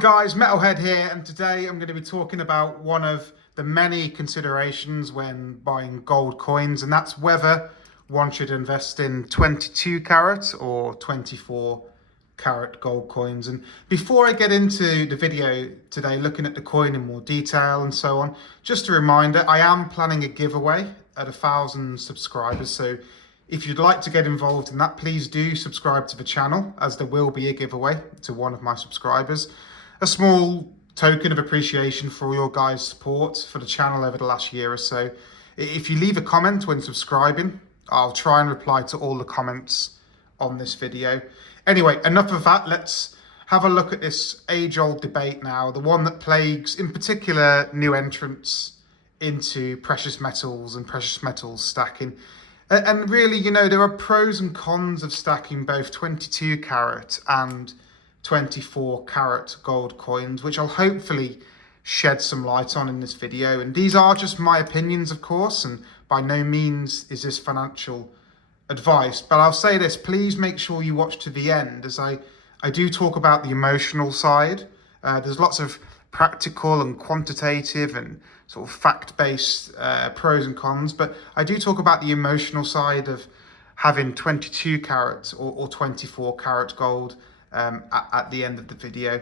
guys, Metalhead here, and today I'm going to be talking about one of the many considerations when buying gold coins, and that's whether one should invest in 22 carat or 24 carat gold coins. And before I get into the video today, looking at the coin in more detail and so on, just a reminder, I am planning a giveaway at 1,000 subscribers. So if you'd like to get involved in that, please do subscribe to the channel, as there will be a giveaway to one of my subscribers. A small token of appreciation for all your guys' support for the channel over the last year or so. If you leave a comment when subscribing, I'll try and reply to all the comments on this video. Anyway, enough of that. Let's have a look at this age-old debate now, the one that plagues, in particular, new entrants into precious metals and precious metals stacking. And really, you know, there are pros and cons of stacking both 22 carat and 24 carat gold coins, which I'll hopefully shed some light on in this video. And these are just my opinions, of course, and by no means is this financial advice. But I'll say this, please make sure you watch to the end, as I do talk about the emotional side. There's lots of practical and quantitative and sort of fact-based pros and cons, but I do talk about the emotional side of having 22 carat or 24 carat gold at the end of the video.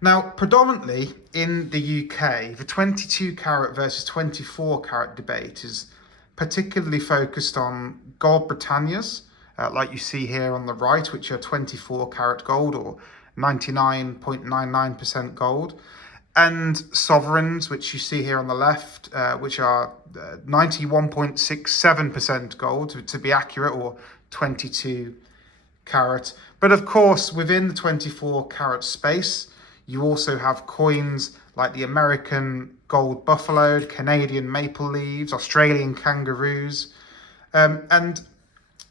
Now, predominantly in the UK, the 22 carat versus 24 carat debate is particularly focused on gold Britannias, like you see here on the right, which are 24 carat gold or 99.99% gold, and sovereigns, which you see here on the left, which are 91.67% gold, to be accurate, or 22 carat. But of course, within the 24 carat space, you also have coins like the American gold buffalo, Canadian maple leaves, Australian kangaroos, and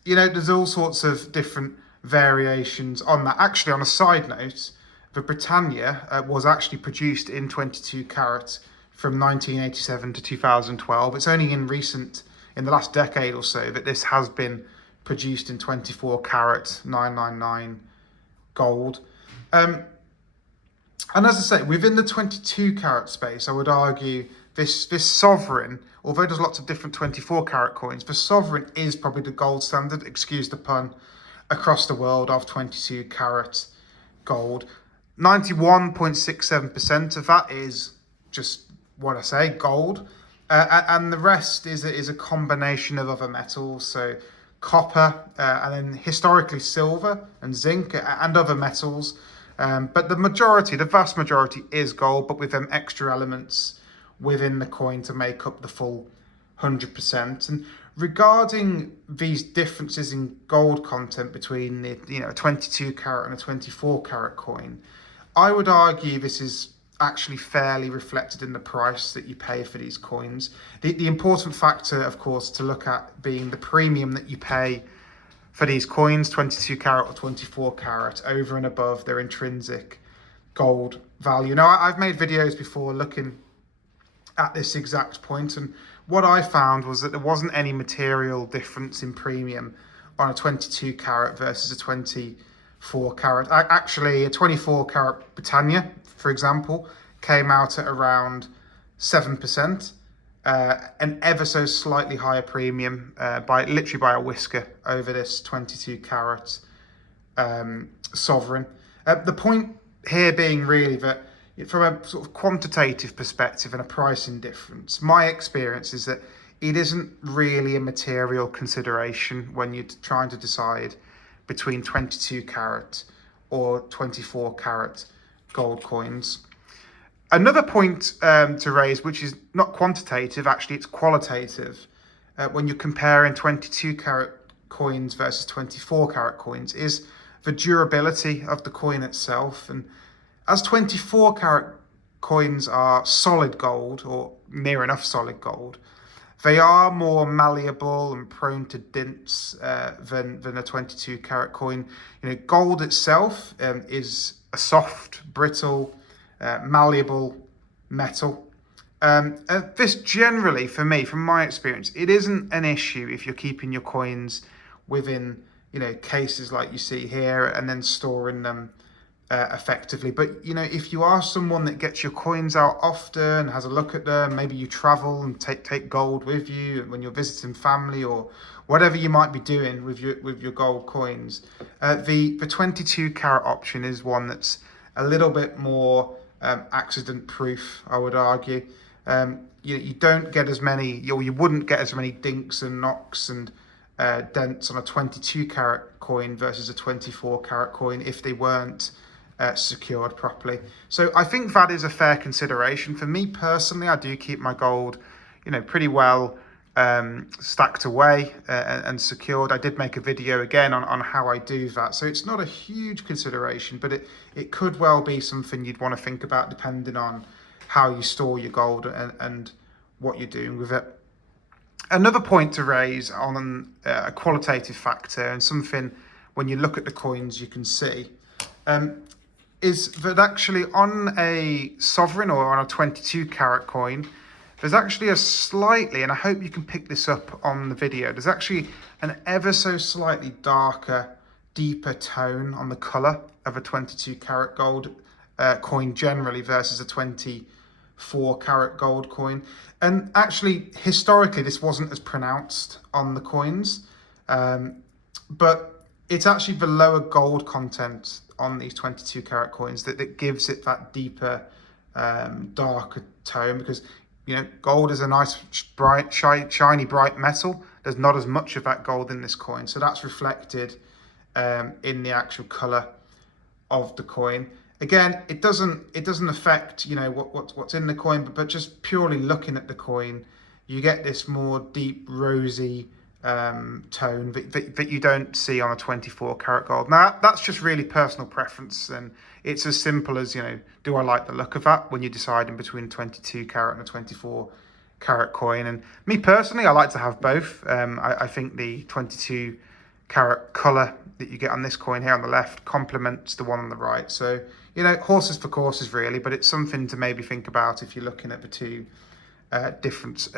you know, there's all sorts of different variations on that. Actually, on a side note, the Britannia was actually produced in 22 carat from 1987 to 2012. It's only in the last decade or so, that this has been produced in 24 carat 999 gold. And as I say, within the 22 carat space, I would argue this sovereign, although there's lots of different 24 carat coins, the sovereign is probably the gold standard, excuse the pun, across the world of 22 carat gold. 91.67% of that is just what I say, gold. And the rest is a combination of other metals, so copper, and then historically silver and zinc and other metals. But the vast majority is gold, but with them extra elements within the coin to make up the full 100%. And regarding these differences in gold content between a 22 carat and a 24 carat coin, I would argue this is actually fairly reflected in the price that you pay for these coins. The important factor, of course, to look at being the premium that you pay for these coins, 22 carat or 24 carat, over and above their intrinsic gold value. Now, I've made videos before looking at this exact point, and what I found was that there wasn't any material difference in premium on a 22 carat versus a 24 carat. Actually, a 24 carat Britannia, for example, came out at around 7%, an ever so slightly higher premium, by a whisker, over this 22 carat sovereign. The point here being really that from a sort of quantitative perspective and a pricing difference, my experience is that it isn't really a material consideration when you're trying to decide between 22 carat or 24 carat gold coins. Another point to raise, which is not quantitative, actually it's qualitative, when you're comparing 22 carat coins versus 24 carat coins, is the durability of the coin itself. And as 24 carat coins are solid gold, or near enough solid gold, they are more malleable and prone to dints than a 22 carat coin. You know, gold itself is a soft, brittle, malleable metal. This generally, for me, from my experience, it isn't an issue if you're keeping your coins within, cases like you see here, and then storing them effectively. But you know, if you are someone that gets your coins out often, has a look at them, maybe you travel and take gold with you when you're visiting family or whatever you might be doing with your gold coins, the 22 carat option is one that's a little bit more accident proof, I would argue. You don't get as many, or you wouldn't get as many dinks and knocks and dents on a 22 carat coin versus a 24 carat coin if they weren't secured properly. So I think that is a fair consideration. For me personally, I do keep my gold, you know, pretty well stacked away and secured. I did make a video again on how I do that. So it's not a huge consideration, but it could well be something you'd want to think about depending on how you store your gold and what you're doing with it. Another point to raise on a qualitative factor, and something when you look at the coins you can see, is that actually on a sovereign or on a 22 carat coin, there's actually a slightly, and I hope you can pick this up on the video, there's actually an ever so slightly darker, deeper tone on the colour of a 22 carat gold coin generally versus a 24 carat gold coin. And actually, historically, this wasn't as pronounced on the coins, but it's actually the lower gold content on these 22 carat coins that gives it that deeper, darker tone, because you know, gold is a nice, bright, shiny, bright metal. There's not as much of that gold in this coin, so that's reflected in the actual color of the coin. Again, it doesn't affect, you know, what's in the coin, but just purely looking at the coin, you get this more deep, rosy tone that you don't see on a 24 karat gold. Now, that's just really personal preference, and it's as simple as, you know, do I like the look of that when you're deciding between a 22 karat and a 24 karat coin? And me personally, I like to have both. I think the 22 carat color that you get on this coin here on the left complements the one on the right. So, you know, horses for courses really, but it's something to maybe think about if you're looking at the two different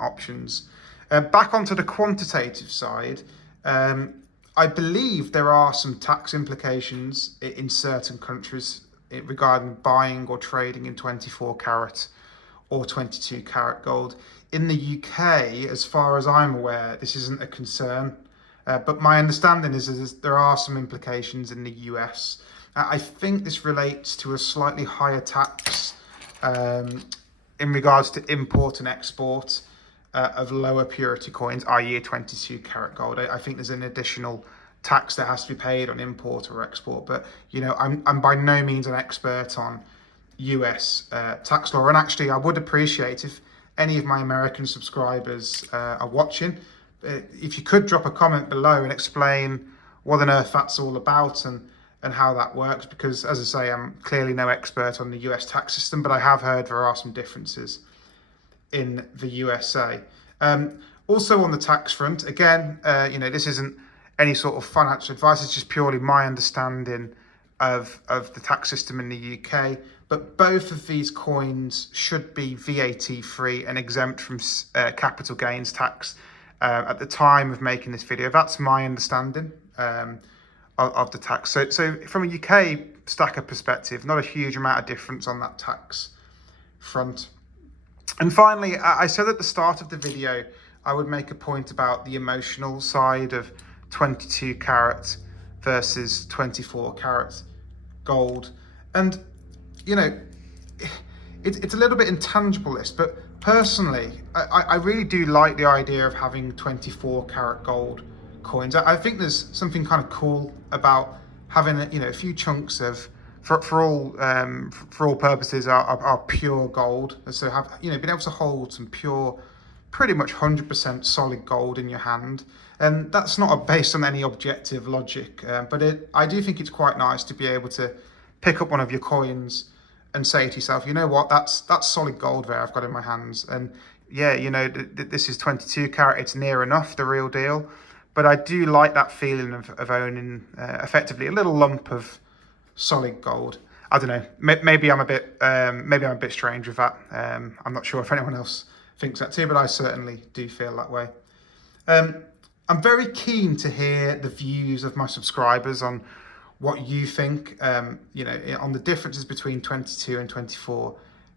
options. Back onto the quantitative side, I believe there are some tax implications in certain countries regarding buying or trading in 24 carat or 22 carat gold. In the UK, as far as I'm aware, this isn't a concern. But my understanding is there are some implications in the US. I think this relates to a slightly higher tax in regards to import and export of lower purity coins, i.e. 22 karat gold. I think there's an additional tax that has to be paid on import or export. But, you know, I'm by no means an expert on US tax law. And actually, I would appreciate if any of my American subscribers are watching, if you could drop a comment below and explain what on earth that's all about and how that works, because as I say, I'm clearly no expert on the US tax system, but I have heard there are some differences in the USA. Also on the tax front, again, you know, this isn't any sort of financial advice, it's just purely my understanding of the tax system in the UK. But both of these coins should be VAT free and exempt from capital gains tax at the time of making this video. That's my understanding of the tax. So from a UK stacker perspective, not a huge amount of difference on that tax front. And finally, I said at the start of the video, I would make a point about the emotional side of 22 carat versus 24 carat gold. And, you know, it's a little bit intangible, this, but personally, I really do like the idea of having 24 karat gold coins. I think there's something kind of cool about having, you know, a few chunks of, for all purposes, are pure gold. So have, you know, being able to hold some pure, pretty much 100% solid gold in your hand. And that's not based on any objective logic, but I do think it's quite nice to be able to pick up one of your coins and say to yourself, you know what, that's solid gold there I've got in my hands. And yeah, you know, this is 22 karat, it's near enough the real deal. But I do like that feeling of owning effectively a little lump of solid gold. I don't know, maybe I'm a bit strange with that. I'm not sure if anyone else thinks that too, but I certainly do feel that way. I'm very keen to hear the views of my subscribers on what you think, you know, on the differences between 22 and 24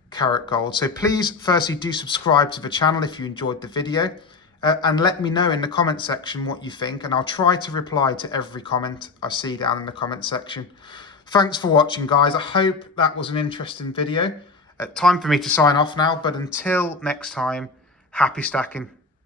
karat gold. So please, firstly, do subscribe to the channel if you enjoyed the video, and let me know in the comment section what you think, and I'll try to reply to every comment I see down in the comment section. Thanks for watching, guys. I hope that was an interesting video. Time for me to sign off now, but until next time, happy stacking.